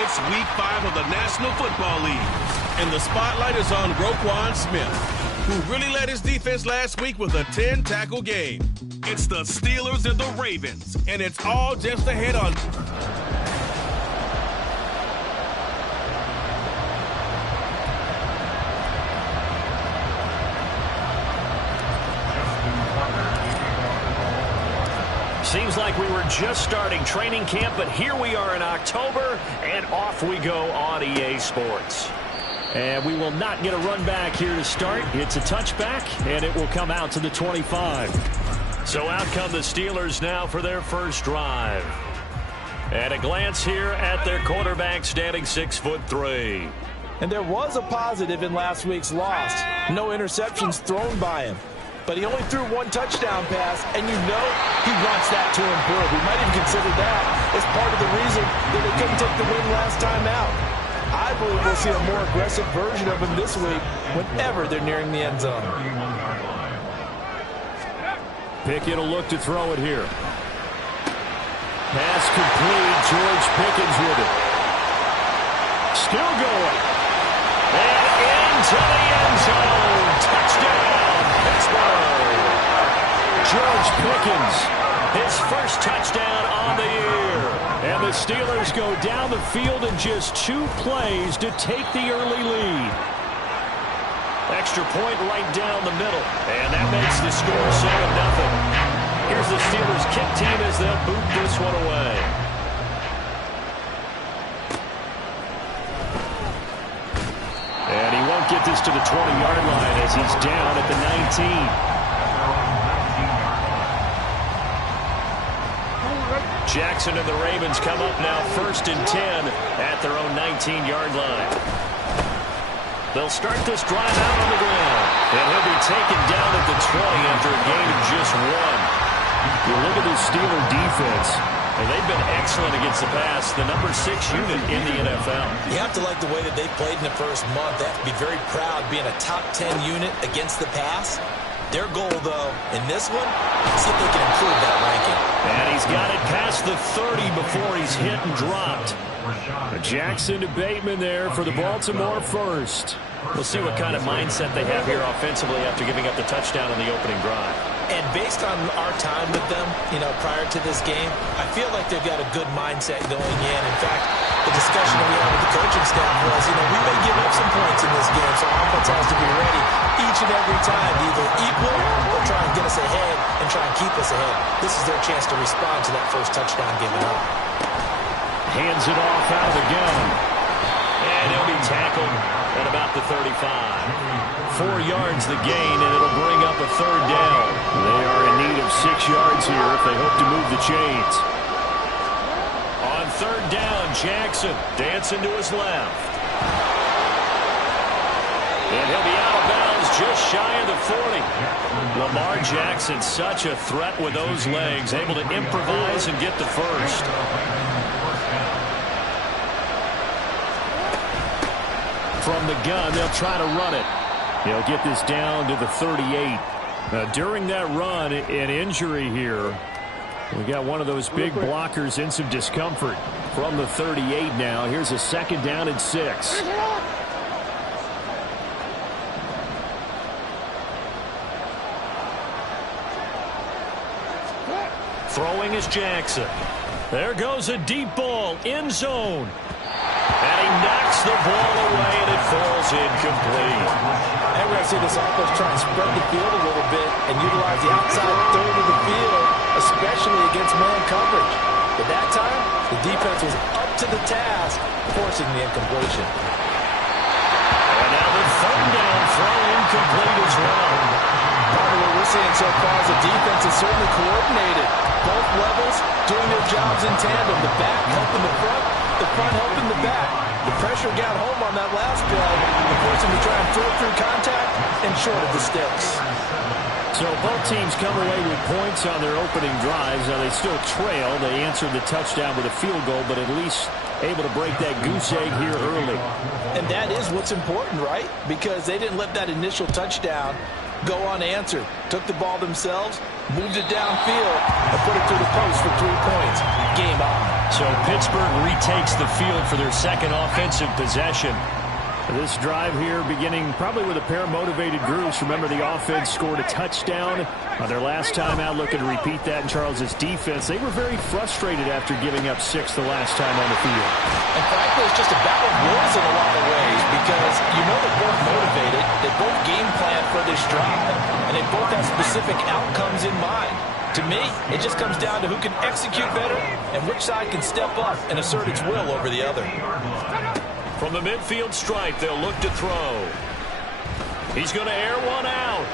It's Week 5 of the National Football League, and the spotlight is on Roquan Smith, who really led his defense last week with a 10-tackle game. It's the Steelers and the Ravens, and it's all just ahead on... Seems like we were just starting training camp, but here we are in October, and off we go on EA Sports. And we will not get a run back here to start. It's a touchback, and it will come out to the 25. So out come the Steelers now for their first drive. And a glance here at their quarterback standing 6'3". And there was a positive in last week's loss. No interceptions thrown by him. But he only threw one touchdown pass, and you know he wants that to improve. We might even consider that as part of the reason that they couldn't take the win last time out. I believe we'll see a more aggressive version of him this week whenever they're nearing the end zone. Pickett will look to throw it here. Pass complete. George Pickens with it. Still going. And into the end zone. Touchdown. George Pickens, his first touchdown on the year. And the Steelers go down the field in just 2 plays to take the early lead. Extra point right down the middle. And that makes the score 7-0. Here's the Steelers kick team as they'll boot this one away. And he won't get this to the 20-yard line as he's down at the 19. Jackson and the Ravens come up now 1st and 10 at their own 19-yard line. They'll start this drive out on the ground. And he'll be taken down at the 20 after a gain of just 1. You look at the Steeler defense, and they've been excellent against the pass, the number 6 unit in the NFL. You have to like the way that they played in the first month. They have to be very proud being a top 10 unit against the pass. Their goal, though, in this one, is see if they can improve that ranking. And he's got it past the 30 before he's hit and dropped. Jackson to Bateman there for the Baltimore first. We'll see what kind of mindset they have here offensively after giving up the touchdown on the opening drive. And based on our time with them, prior to this game, I feel like they've got a good mindset going in. In fact, the discussion that we had with the coaching staff was, we may give up some points in this game, so offense has to be ready each and every time to either equal or try and get us ahead and try and keep us ahead. This is their chance to respond to that first touchdown given up. Hands it off out of the gun. And he'll be tackled at about the 35. 4 yards the gain, and it'll bring up a 3rd down. They are in need of 6 yards here if they hope to move the chains. On 3rd down, Jackson dancing to his left. And he'll be out of bounds just shy of the 40. Lamar Jackson, such a threat with those legs, able to improvise and get the first. From the gun, they'll try to run it. He'll get this down to the 38. During that run, an injury here. We got one of those big blockers in some discomfort. From the 38 now, here's a 2nd down and 6. Throwing is Jackson. There goes a deep ball, end zone. And he knocks the ball away, and it falls incomplete. And we're going to see this offense try and spread the field a little bit and utilize the outside third of the field, especially against man coverage. But that time, the defense was up to the task, forcing the incompletion. And now the 3rd down throw incomplete as well. Part of what we're seeing so far is the defense is certainly coordinated. Both levels doing their jobs in tandem. The back helping the front helping the back. The pressure got home on that last play. It forced him to try and throw through contact and short of the sticks. So both teams come away with points on their opening drives. Now they still trail. They answered the touchdown with a field goal, but at least able to break that goose egg here early. And that is what's important, right? Because they didn't let that initial touchdown go unanswered. Took the ball themselves, moved it downfield, and put it through the post for 3 points. Game on. So Pittsburgh retakes the field for their second offensive possession. This drive here beginning probably with a pair of motivated groups. Remember, the offense scored a touchdown on their last time out. Looking to repeat that in Charles's defense. They were very frustrated after giving up 6 the last time on the field. And frankly, it's just a battle of wills in a lot of ways because you know they're both motivated. They both game plan for this drive, and they both have specific outcomes in mind. To me, it just comes down to who can execute better and which side can step up and assert its will over the other. From the midfield stripe, they'll look to throw. He's going to air one out.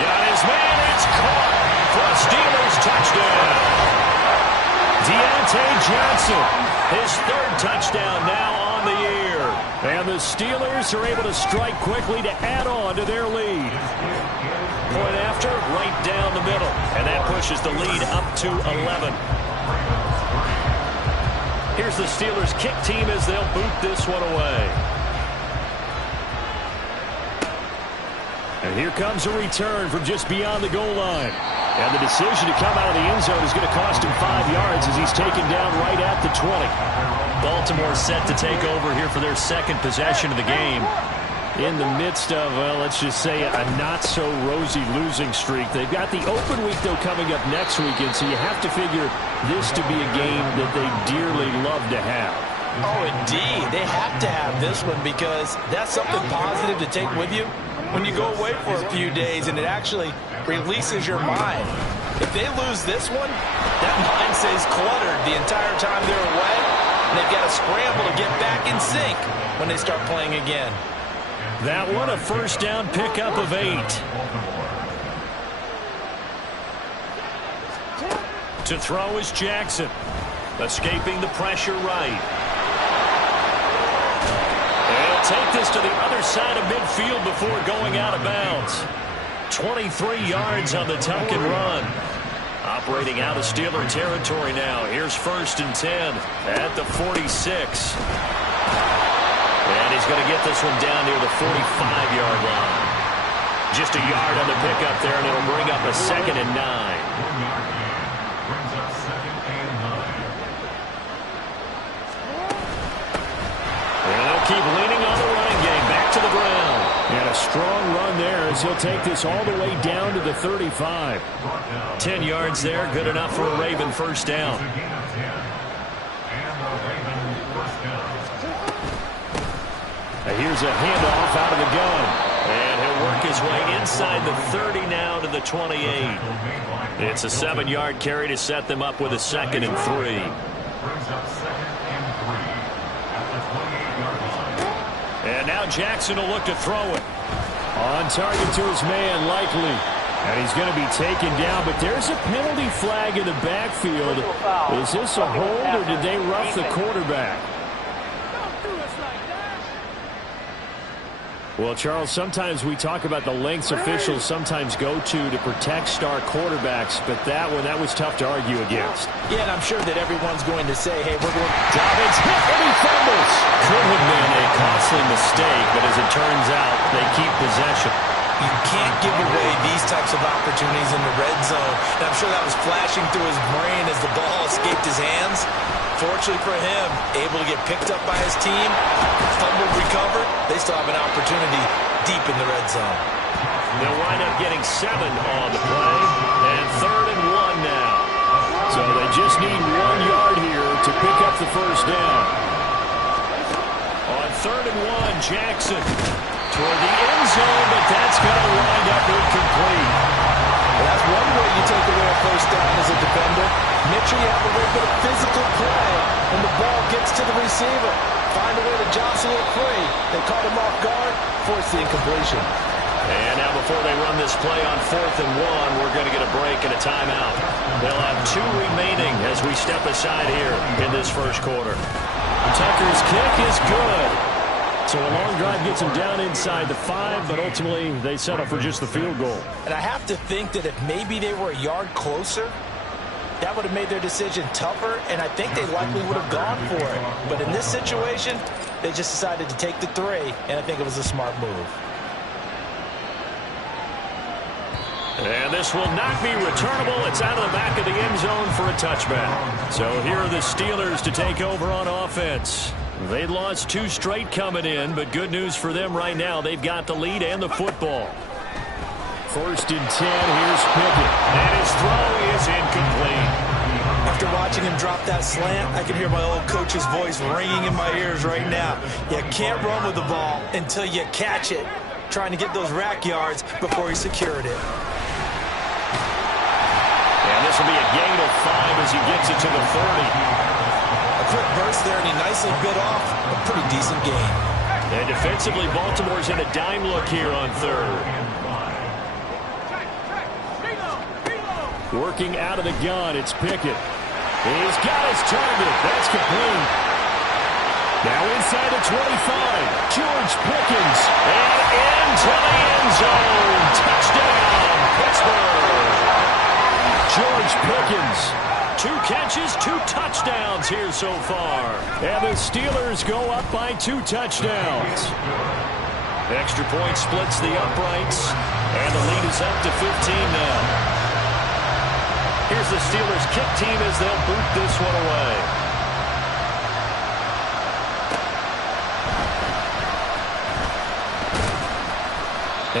Got his man. It's caught for a Steelers touchdown. Deontay Johnson, his 3rd touchdown now on the year. And the Steelers are able to strike quickly to add on to their lead. Point after, right down the middle. And that pushes the lead up to 11. Here's the Steelers kick team as they'll boot this one away. And here comes a return from just beyond the goal line. And the decision to come out of the end zone is going to cost him 5 yards as he's taken down right at the 20. Baltimore set to take over here for their second possession of the game. In the midst of, well, let's just say a not-so-rosy losing streak. They've got the open week, though, coming up next weekend, so you have to figure this to be a game that they dearly love to have. Oh, indeed. They have to have this one because that's something positive to take with you when you go away for a few days, and it actually releases your mind. If they lose this one, that mind stays cluttered the entire time they're away, and they've got to scramble to get back in sync when they start playing again. That one, a first down pickup of 8. To throw is Jackson. Escaping the pressure right. They'll take this to the other side of midfield before going out of bounds. 23 yards on the tuck and run. Operating out of Steeler territory now. Here's 1st and 10 at the 46. And he's going to get this one down near the 45-yard line. Just a yard on the pickup there, and it'll bring up a 2nd and 9. And they'll keep leaning on the running game. Back to the ground. And a strong run there as he'll take this all the way down to the 35. 10 yards there, good enough for a Raven first down. Here's a handoff out of the gun. And he'll work his way inside the 30 now to the 28. It's a 7-yard carry to set them up with a 2nd and 3. And now Jackson will look to throw it. On target to his man, Likely. And he's going to be taken down, but there's a penalty flag in the backfield. Is this a hold, or did they rough the quarterback? Well, Charles, sometimes we talk about the lengths officials sometimes go to protect star quarterbacks, but that one, that was tough to argue against. Yeah, and I'm sure that everyone's going to say, hey, we're going to... Dobbins hit and he fumbles. Could have been a costly mistake, but as it turns out, they keep possession. You can't give away these types of opportunities in the red zone. And I'm sure that was flashing through his brain as the ball escaped his hands. Fortunately for him, able to get picked up by his team, fumbled, recovered. They still have an opportunity deep in the red zone. They'll wind up getting 7 on the play, and 3rd and 1 now. So they just need 1 yard here to pick up the first down. On 3rd and 1, Jackson toward the end zone, but that's going to wind up incomplete. Well, that's one way you take away a first down as a defender. Make sure you have a little bit of physical play when the ball gets to the receiver. Find a way to jostle it free. They caught him off guard, force the incompletion. And now before they run this play on 4th and 1, we're going to get a break and a timeout. They'll have 2 remaining as we step aside here in this first quarter. Tucker's kick is good. So a long drive gets them down inside the 5, but ultimately they settle for just the field goal. And I have to think that if maybe they were a yard closer, that would have made their decision tougher, and I think they likely would have gone for it. But in this situation, they just decided to take the 3, and I think it was a smart move. And this will not be returnable. It's out of the back of the end zone for a touchback. So here are the Steelers to take over on offense. They lost 2 straight coming in, but good news for them right now. They've got the lead and the football. 1st and 10, here's Pickett. And his throw is incomplete. After watching him drop that slant, I can hear my old coach's voice ringing in my ears right now. You can't run with the ball until you catch it. Trying to get those rack yards before he secured it. And this will be a gain of 5 as he gets it to the 30. A quick burst there, and he nicely bit off a pretty decent gain. And defensively, Baltimore's in a dime look here on 3rd. Working out of the gun, it's Pickett. He's got his target. That's complete. Now inside the 25. George Pickens. And into the end zone. Touchdown, Pittsburgh. George Pickens. 2 catches, 2 touchdowns here so far. And the Steelers go up by 2 touchdowns. Extra point splits the uprights. And the lead is up to 15 now. Here's the Steelers kick team as they'll boot this one away.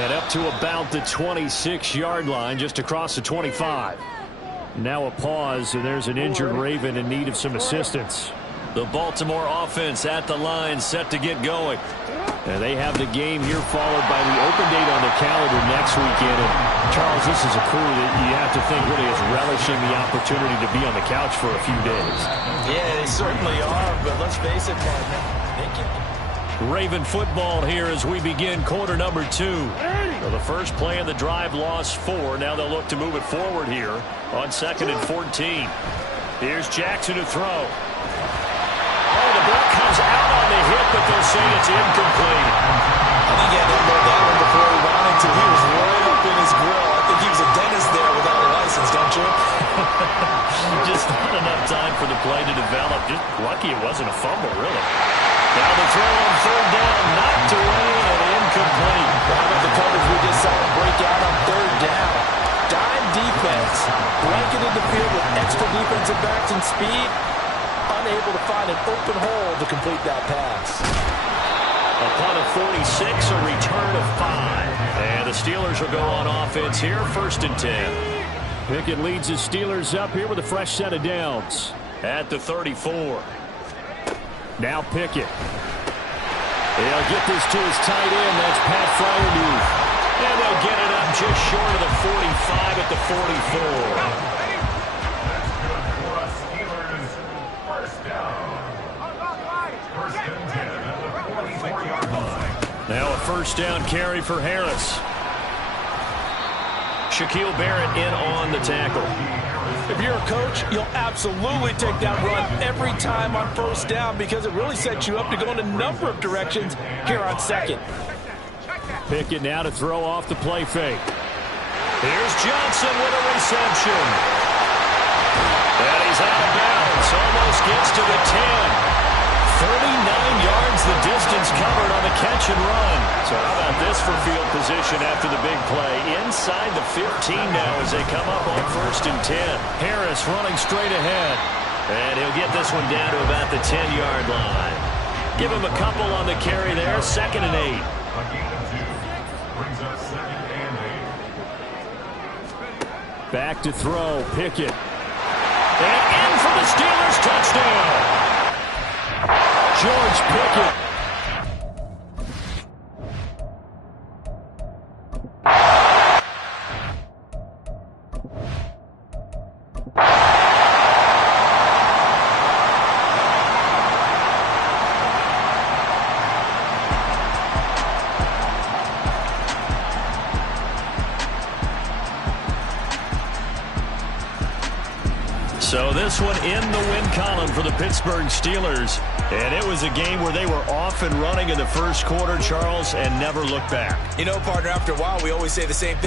And up to about the 26-yard line, just across the 25. Now a pause, and there's an injured Raven in need of some assistance. The Baltimore offense at the line, set to get going. And they have the game here followed by the open date on the calendar next weekend. And Charles, this is a crew that you have to think really is relishing the opportunity to be on the couch for a few days. Yeah, they certainly are, but let's face it, partner. They can. Raven football here as we begin quarter number 2. So the first play of the drive lost 4. Now they'll look to move it forward here on 2nd and 14. Here's Jackson to throw. Oh, the ball comes out on the hit, but they'll say it's incomplete. I think he had to load that one before he wanted to. He was right up in his grill. I think he was a dentist there without a license, don't you? Just not enough time for the play to develop. Just lucky it wasn't a fumble, really. Now the throw on 3rd down, knocked away and incomplete. How about the coverage we just saw him break out on 3rd down? Dime defense, blanketed the field with extra defensive backs and speed. Unable to find an open hole to complete that pass. Upon a 46, a return of 5. And the Steelers will go on offense here, 1st and 10. Pickett leads the Steelers up here with a fresh set of downs at the 34. Now Pickett. They'll get this to his tight end. That's Pat Fryermuth. And they'll get it up just short of the 45 at the 44. Now a 1st down carry for Harris. Shaquille Barrett in on the tackle. If you're a coach, you'll absolutely take that run every time on 1st down because it really sets you up to go in a number of directions here on 2nd. Pickett now to throw off the play fake. Here's Johnson with a reception. And he's out of bounds. Almost gets to the 10. 39 yards the distance covered on the catch and run. So how about this for field position after the big play? Inside the 15 now as they come up on 1st and 10. Harris running straight ahead. And he'll get this one down to about the 10-yard line. Give him a couple on the carry there. 2nd and 8. Back to throw. Pickett. And in for the Steelers touchdown. George Pickett. So this one in the win column for the Pittsburgh Steelers. And it was a game where they were off and running in the first quarter, Charles, and never looked back. You know, partner, after a while, we always say the same thing.